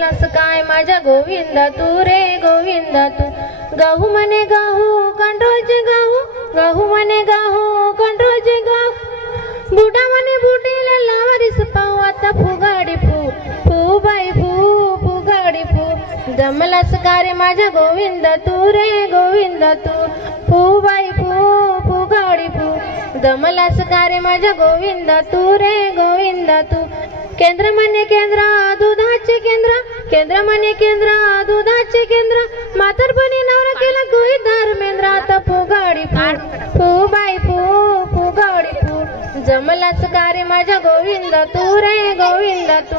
जमलास काय माझ्या गोविंदा तू रे गोविंदा तू. गहू म्हणे गहू कंट्रोलचे गहू, गहू म्हणे गहू कंट्रोलचे गहू. बुटा म्हणे बुटीले लावारीस पाहू आता फुगाडी फू, फू बाई फू, फुगाडी फू. जमलास का रे माझ्या गोविंदा तू रे गोविंदा तू, फू बाई फू, फुगाडी फू. जमलास का रे माझ्या गोविंदा तू रे गोविंदा तू. केंद्र म्हणे केंद्र दुधाचे केंद्र, केंद्र म्हणे केंद्र दुधाचे केंद्र. म्हातारपणी नवरा केला गोई धर्मेंद्र आता फुगाडी फू, फू बाई फू, फुगाडी फू. जमलास का रे माझ्या गोविंदा तू रे गोविंदा तू.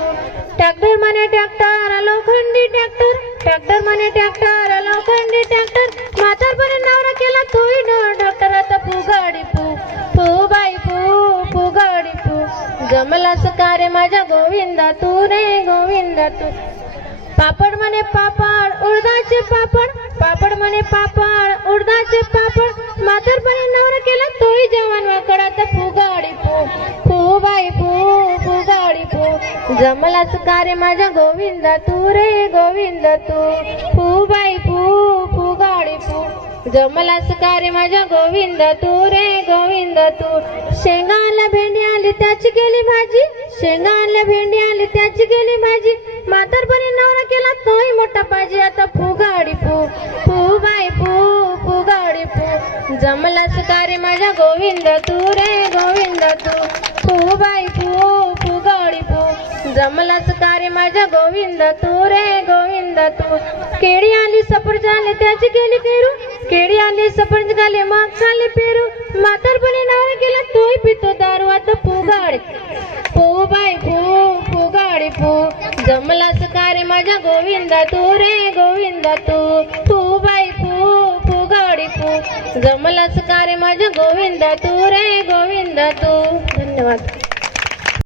ट्रॅक्टर म्हणे ट्रॅक्टर लोखंडी ट्रॅक्टर, ट्रॅक्टर म्हणे ट्रॅक्टर लोखंडी ट्रॅक्टर. म्हातारपणी नवरा केला तोही डॉक्टर आता फुगाडी फू, फू बाई फू, फुगाडी फू. जमलास का रे माझ्या गोविंदा तू रे गोविंदा तू. पापड म्हणे पापड उडदाचे पापड, पापड म्हणे पापड उडदाचे पापड. म्हातारपणी नवरा केला तोही जवान वाकड आता फुगाडी फू, फू बाई फू, फुगाडी फू. जमलास का रे माझ्या गोविंदा तू रे गोविंदा तू, फू बाई फू, फुगाडी फू. जमलास का रे माझ्या गोविंदा तू रे गोविंदा तू. शेंगा आणल्या भेंडी आली त्याची केली भाजी, शेंगा आणल्या भेंडी आली त्याची केली भाजी. म्हातारपणी नवरा केला तोही मोठा पाहिजे आता फुगाडी फू, फू बाई फू, फुगाडी फू. जमलास का रे माझ्या गोविंदा तू रे गोविंदा तू, फू बाई फू, फुगाडी फू. जमलास का रे माझ्या गोविंदा तू रे गोविंदा तू. केळी आली सफरचंद आले त्याची केली पेरू, केळी आली सफरचंद आले मग खाली पेरू. म्हातारपणी नवरा केला तोही पितो दारू आता फुगाडी फू बाई फू, फुगाडी फू. जमलास का रे माझ्या गोविंदा तू रे गोविंदा तू, फू बाई फू, फुगाडी फू. जमलास का रे माझ्या गोविंदा तू रे गोविंदा तू. धन्यवाद.